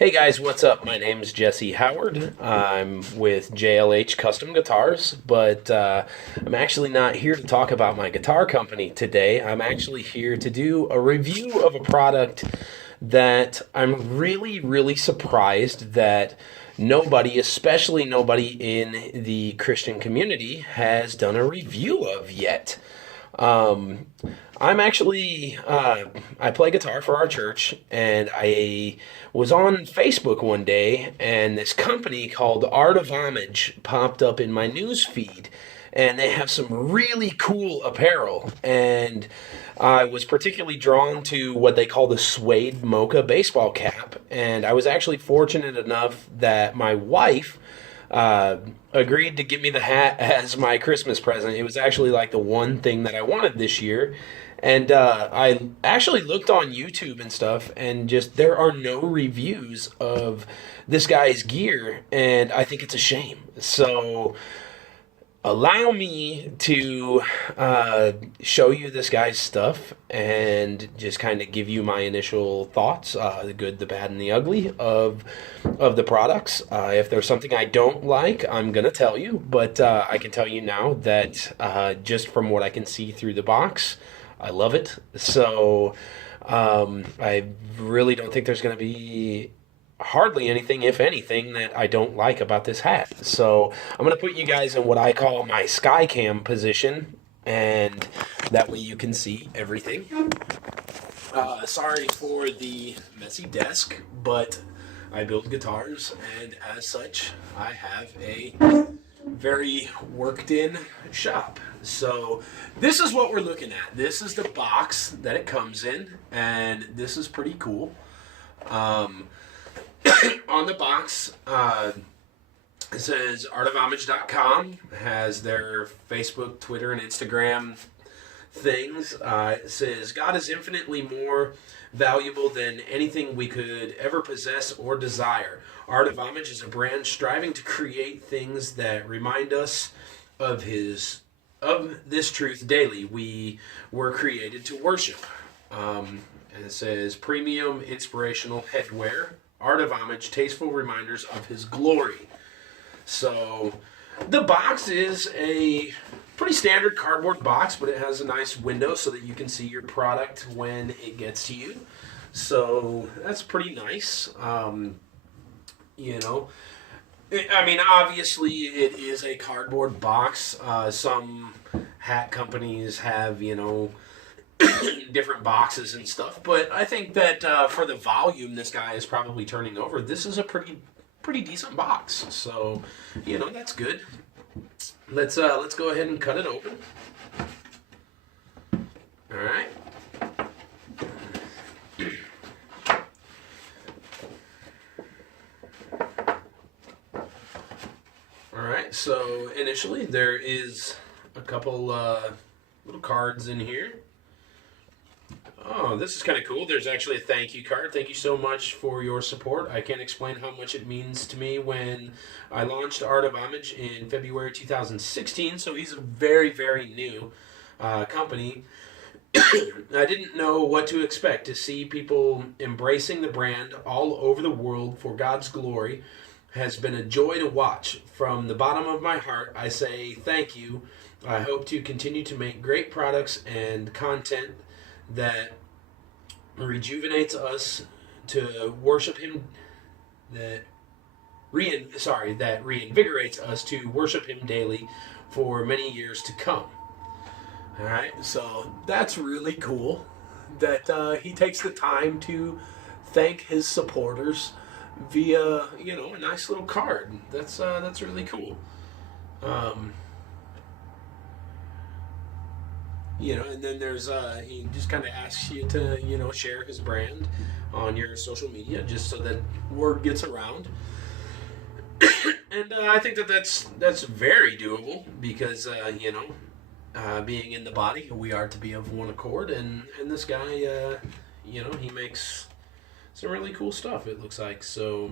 Hey guys, what's up? My name is Jesse Howard. I'm with JLH Custom Guitars, but I'm actually not here to talk about my guitar company today. I'm actually here to do a review of a product that I'm really surprised that nobody, especially nobody in the Christian community, has done a review of yet. Um, I'm actually, I play guitar for our church, and I was on Facebook one day, and this company called Art of Homage popped up in my news feed, and they have some really cool apparel. And I was particularly drawn to what they call the suede mocha baseball cap, and I was actually fortunate enough that my wife uh, agreed to give me the hat as my Christmas present. It was actually like the one thing that I wanted this year. And I actually looked on YouTube and stuff, and just there are no reviews of this guy's gear, and I think it's a shame. So allow me to show you this guy's stuff and just kind of give you my initial thoughts, the good, the bad, and the ugly of the products. If there's something I don't like, I'm gonna tell you, but I can tell you now that just from what I can see through the box, I love it. So I really don't think there's gonna be hardly anything, if anything, that I don't like about this hat. So I'm going to put you guys in what I call my sky cam position, and that way you can see everything. Sorry for the messy desk, but I build guitars, and as such, I have a very worked in shop. So this is what we're looking at. This is the box that it comes in, and this is pretty cool. On the box, it says artofhomage.com, has their Facebook, Twitter, and Instagram things. It says, God is infinitely more valuable than anything we could ever possess or desire. Art of Homage is a brand striving to create things that remind us of this truth daily. We were created to worship. And it says, premium inspirational headwear. Art of Homage, tasteful reminders of his glory. So the box is a pretty standard cardboard box, but it has a nice window so that you can see your product when it gets to you. So that's pretty nice. Obviously it is a cardboard box. Some hat companies have, different boxes and stuff, but I think that for the volume this guy is probably turning over, this is a pretty decent box. So that's good. Let's go ahead and cut it open. All right. All right. So initially there is a couple little cards in here. Oh, this is kind of cool. There's actually a thank you card. Thank you so much for your support. I can't explain how much it means to me. When I launched Art of Homage in February 2016, so he's a very new company. I didn't know what to expect. To see people embracing the brand all over the world for God's glory has been a joy to watch. From the bottom of my heart, I say thank you. I hope to continue to make great products and content that rejuvenates us to worship him, that reinvigorates us to worship him daily for many years to come. All right, so that's really cool that he takes the time to thank his supporters via a nice little card. That's really cool. And then there's he just kind of asks you to share his brand on your social media just so that word gets around. And I think that's very doable because being in the body, we are to be of one accord, and this guy he makes some really cool stuff, it looks like. So,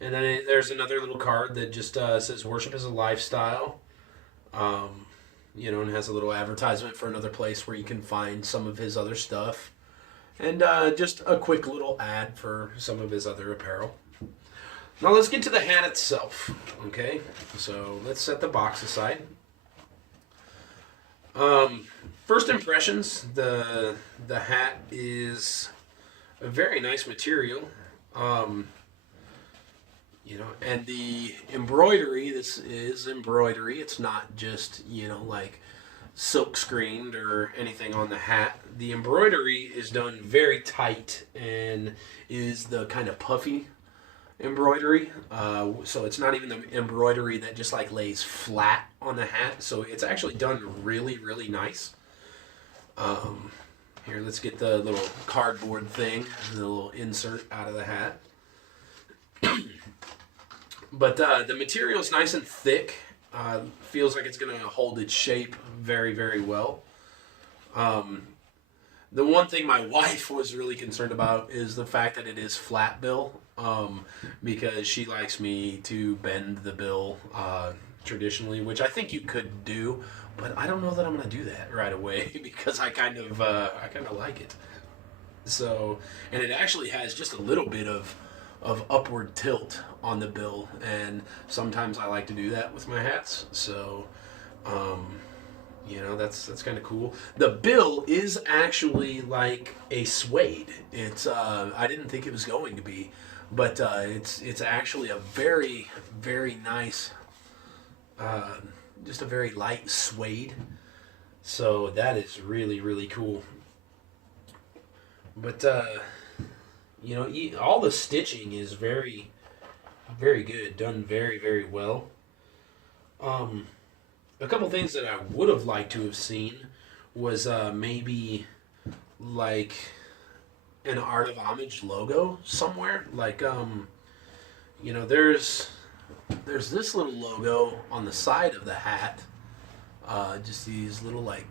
and then there's another little card that just says worship is a lifestyle. And has a little advertisement for another place where you can find some of his other stuff. and just a quick little ad for some of his other apparel. Now let's get to the hat itself. Okay, so let's set the box aside. First impressions, the hat is a very nice material. Um, and the embroidery, this is embroidery. It's not just, like silk screened or anything on the hat. The embroidery is done very tight and is the kind of puffy embroidery. So it's not even the embroidery that just like lays flat on the hat. So it's actually done really, really nice. Here, let's get the little cardboard thing, the little insert out of the hat. But the material is nice and thick. Feels like it's going to hold its shape very, very well. The one thing my wife was really concerned about is the fact that it is flat bill, because she likes me to bend the bill traditionally, which I think you could do, but I don't know that I'm going to do that right away because I kind of like it. So, and it actually has just a little bit of upward tilt on the bill, and sometimes I like to do that with my hats. So, that's kind of cool. The bill is actually like a suede. It's I didn't think it was going to be, but it's actually a very, very nice, just a very light suede. So that is really, really cool. But all the stitching is very, very good, done very, very well. Um, a couple things that I would have liked to have seen was maybe like an Art of Homage logo somewhere. Like, there's this little logo on the side of the hat, just these little like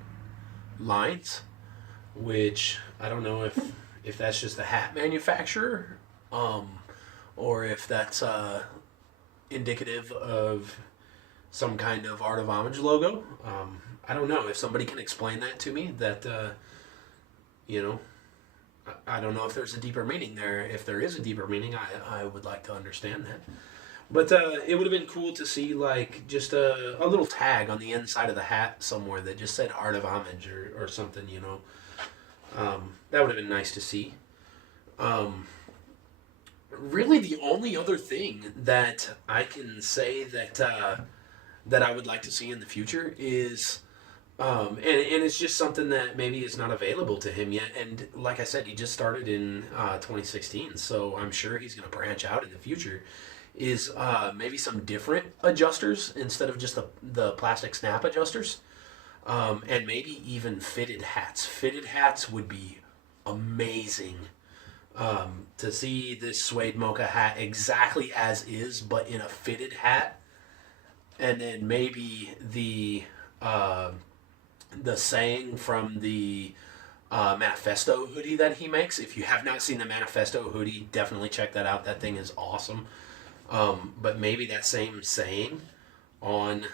lines, which I don't know if that's just a hat manufacturer, or if that's indicative of some kind of Art of Homage logo. I don't know. If somebody can explain that to me, that, you know, I don't know if there's a deeper meaning there. If there is a deeper meaning, I would like to understand that. But it would have been cool to see, like, just a little tag on the inside of the hat somewhere that just said Art of Homage or something, you know. That would have been nice to see. Really, the only other thing that I can say that I would like to see in the future is, and it's just something that maybe is not available to him yet. And like I said, he just started in 2016, so I'm sure he's going to branch out in the future. Is maybe some different adjusters instead of just the plastic snap adjusters, and maybe even fitted hats. Fitted hats would be amazing. To see this suede mocha hat exactly as is, but in a fitted hat, and then maybe the saying from the Manifesto hoodie that he makes. If you have not seen the Manifesto hoodie, definitely check that out. That thing is awesome. But maybe that same saying on,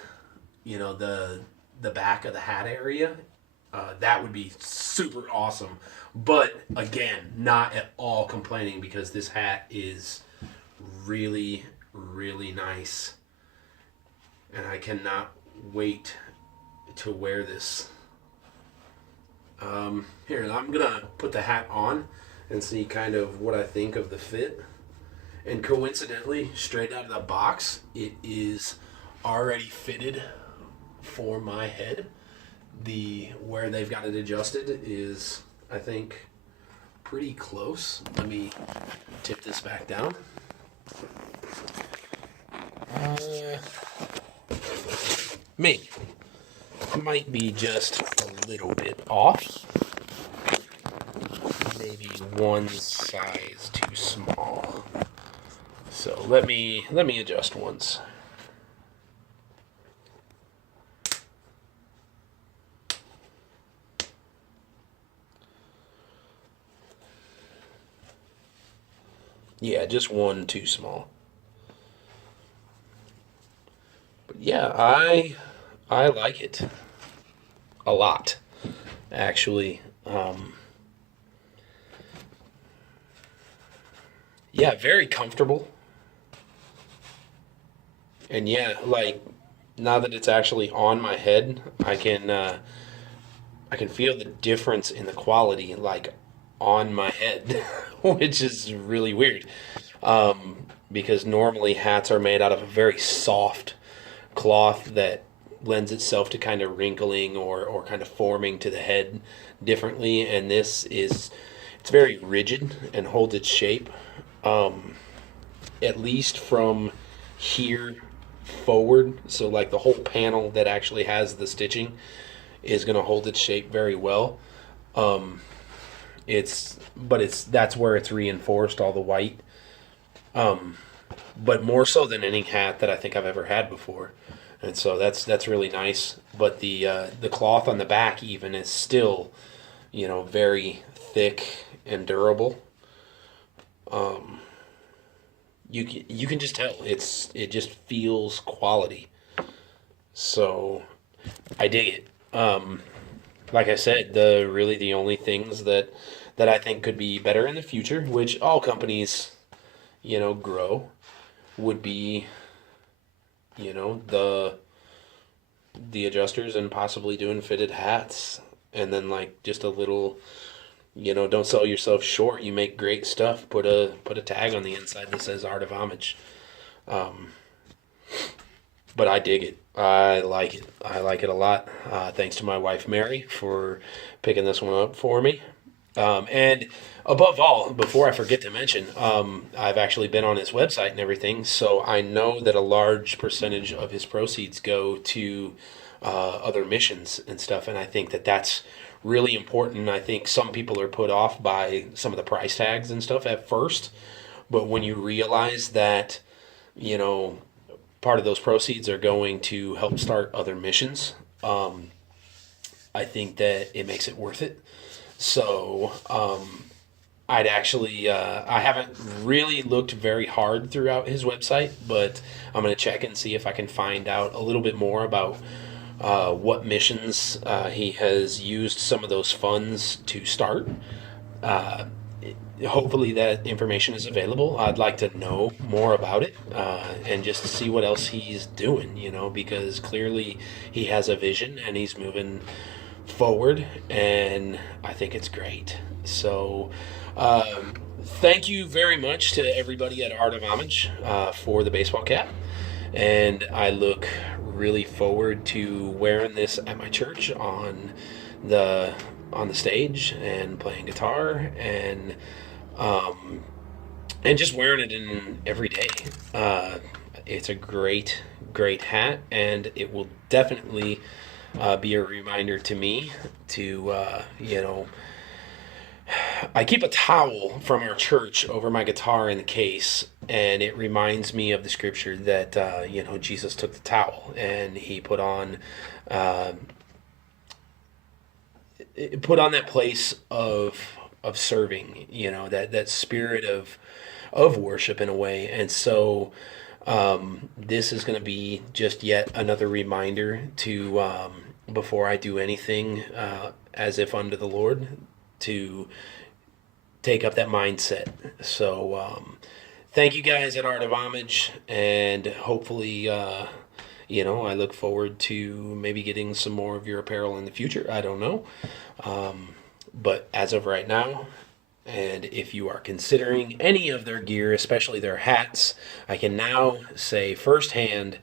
the back of the hat area, that would be super awesome. But again, not at all complaining because this hat is really, really nice. And I cannot wait to wear this. Here, I'm going to put the hat on and see kind of what I think of the fit. And coincidentally, straight out of the box, it is already fitted for my head. Where they've got it adjusted is, I think, pretty close. Let me tip this back down. Me. Might be just a little bit off. Maybe one size too small. So let me adjust once. Yeah, just one too small. But yeah, I like it a lot, actually. Yeah, very comfortable. And yeah, like now that it's actually on my head, I can feel the difference in the quality like on my head, which is really weird. Because normally hats are made out of a very soft cloth that lends itself to kind of wrinkling or kind of forming to the head differently, and this is it's very rigid and holds its shape. At least from here forward, so like the whole panel that actually has the stitching is going to hold its shape very well. It's that's where it's reinforced all the white, but more so than any hat that I think I've ever had before, and so that's really nice. But the cloth on the back even is still, very thick and durable. You can just tell it just feels quality. So I dig it. Like I said, the only things that I think could be better in the future, which all companies, grow, would be, the adjusters and possibly doing fitted hats, and then like just a little, don't sell yourself short. You make great stuff. Put a tag on the inside that says Art of Homage. But I dig it. I like it. I like it a lot. Thanks to my wife Mary for picking this one up for me. And above all, before I forget to mention, I've actually been on his website and everything, so I know that a large percentage of his proceeds go to other missions and stuff, and I think that that's really important. I think some people are put off by some of the price tags and stuff at first, but when you realize that, you know, part of those proceeds are going to help start other missions, I think that it makes it worth it. So, I'd actually, I haven't really looked very hard throughout his website, but I'm going to check and see if I can find out a little bit more about what missions he has used some of those funds to start. Uh, Hopefully, that information is available. I'd like to know more about it and just see what else he's doing, because clearly he has a vision and he's moving forward, and I think it's great. So, thank you very much to everybody at Art of Homage for the baseball cap, and I look really forward to wearing this at my church the on the stage and playing guitar and just wearing it in every day. It's a great hat, and it will definitely be a reminder to me to, I keep a towel from our church over my guitar in the case, and it reminds me of the scripture that, Jesus took the towel and he uh, put on that place of serving, that spirit of worship in a way. And so this is going to be just yet another reminder to before I do anything as if unto the Lord, to take up that mindset. So thank you guys at Art of Homage, and hopefully I look forward to maybe getting some more of your apparel in the future. I don't know. But as of right now, and if you are considering any of their gear, especially their hats, I can now say firsthand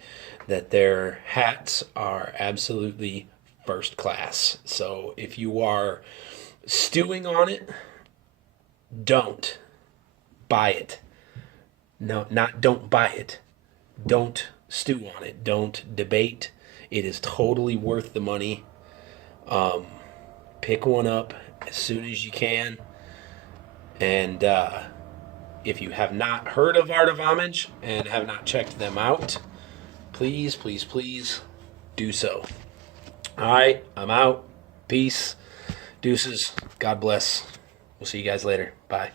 that their hats are absolutely first class. So if you are stewing on it, don't buy it. No, not don't buy it. Don't stew on it. Don't debate. It is totally worth the money. Pick one up as soon as you can. And if you have not heard of Art of Homage and have not checked them out, please, please, please do so. All right, I'm out. Peace. Deuces. God bless. We'll see you guys later. Bye.